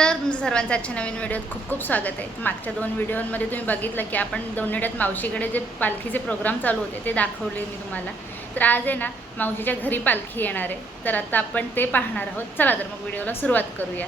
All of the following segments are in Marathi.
तर तुमचं सर्वांचं आजच्या नवीन व्हिडिओत खूप खूप स्वागत आहे। मागच्या 2 व्हिडिओमध्ये तुम्ही बघितलं की आपण दोनेड्यात मावशीकडे जे पालखीचे प्रोग्राम चालू होते ते दाखवले मी तुम्हाला। तर आज आहे ना मावशीच्या घरी पालखी येणार आहे, तर आता आपण ते पाहणार आहोत। चला तर मग व्हिडिओला सुरुवात करूया।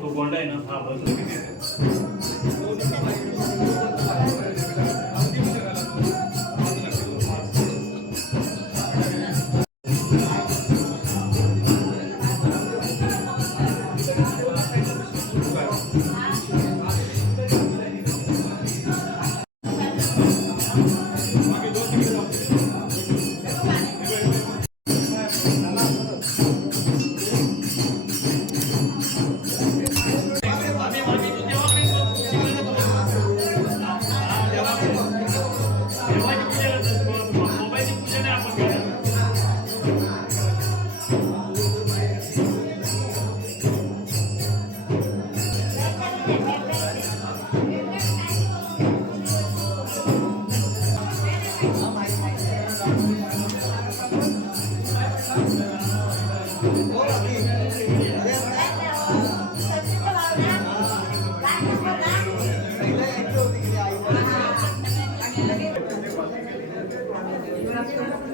तो गोंडा आहे ना हा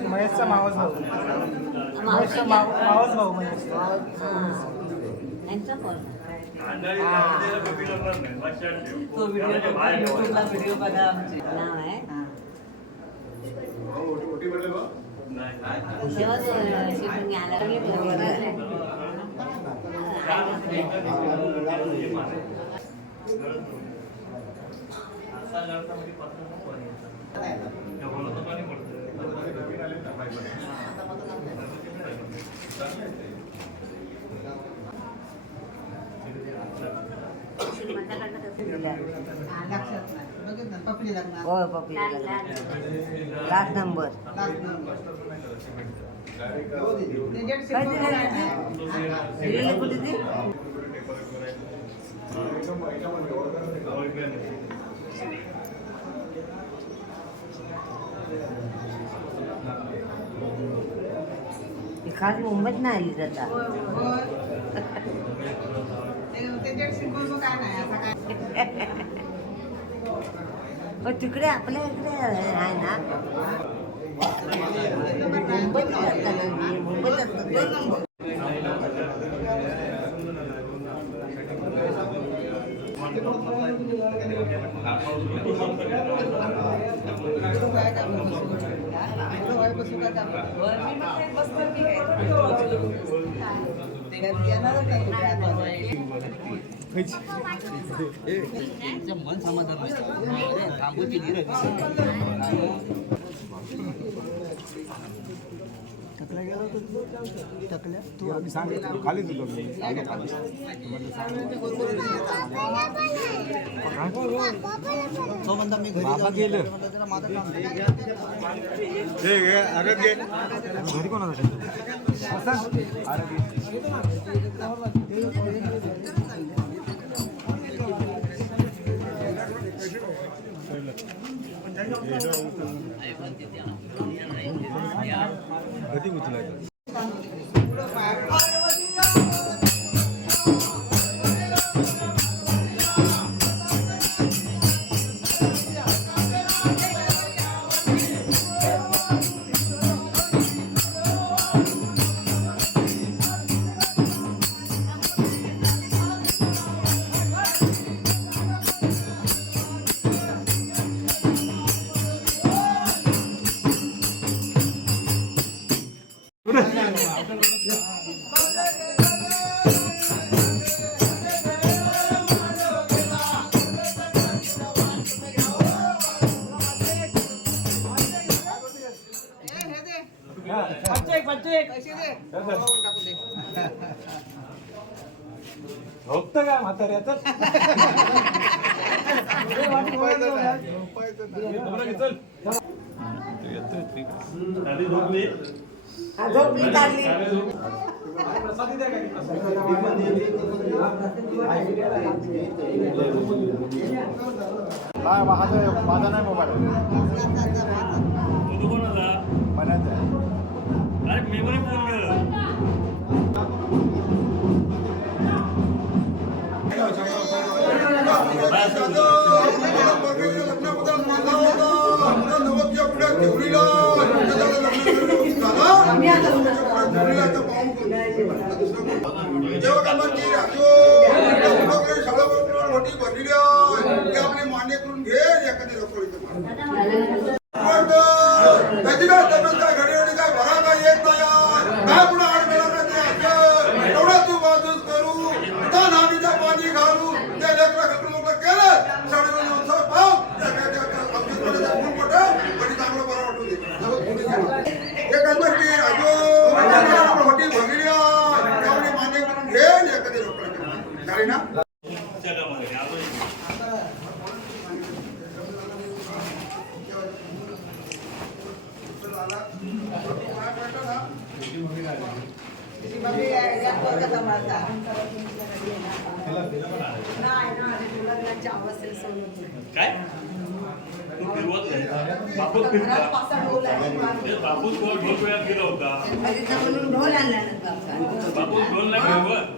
महेशचा मावस भाऊ महेशचा मावस भाऊ महेश तो व्हिडिओ बघा आमचे नाव आहे तेव्हा शिकून पपली हो पप्पी लास्ट नंबर कुठे ती खास मुंबईत नाही आली जाता पण तिकडे आपल्या इकडे आहे ना मुंबईत मुंबईत मन समाधान थांबूची टकल्या गेला टकल्या तू आम्ही सांगितलं खालीच होतो तो म्हणता मी घरी गेलं माझं काम आरोग्य घरी कोणाचं आरोग्य कधी उचलायचं झोपतं का म्हाताऱ्याच झोपली काढली माझा नाही मोबाईल मनात अरे मी पण फोन केला मोठी भरलेली आहे आपली मान्य करून घे एखादी त्याची काय तब्येत काय घडी काय भरा काय येत नाही काय पुढे आड मिळाला एवढं तू बाजूच करू त्या नानीचं पाणी घालू त्या लेकरा खटून मोकळं केलं 9:30 पाव चांगलं बरं वाटून दे एक नंबर की अजो मोठी भरलेली आहे त्यामुळे मान्य करून घे एखादी लोक झाली ना काय तू फिरवत नाही बापूच फिरता ते बापूच ढोल वेळात गेला होता म्हणून ढोल आणला ना बापा. बापूच ढोल नाही फिरवत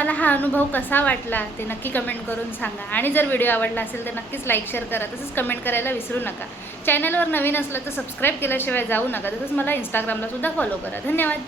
तुम्हाला हा अनुभव कसा वाटला ते नक्की कमेंट करून सांगा. आणि जर व्हिडिओ आवडला असेल तर नक्कीच लाईक शेअर करा. तसंच कमेंट करायला विसरू नका. चॅनलवर नवीन असलं तर सबस्क्राईब केल्याशिवाय जाऊ नका. तसंच मला इंस्टाग्रामला सुद्धा फॉलो करा. धन्यवाद.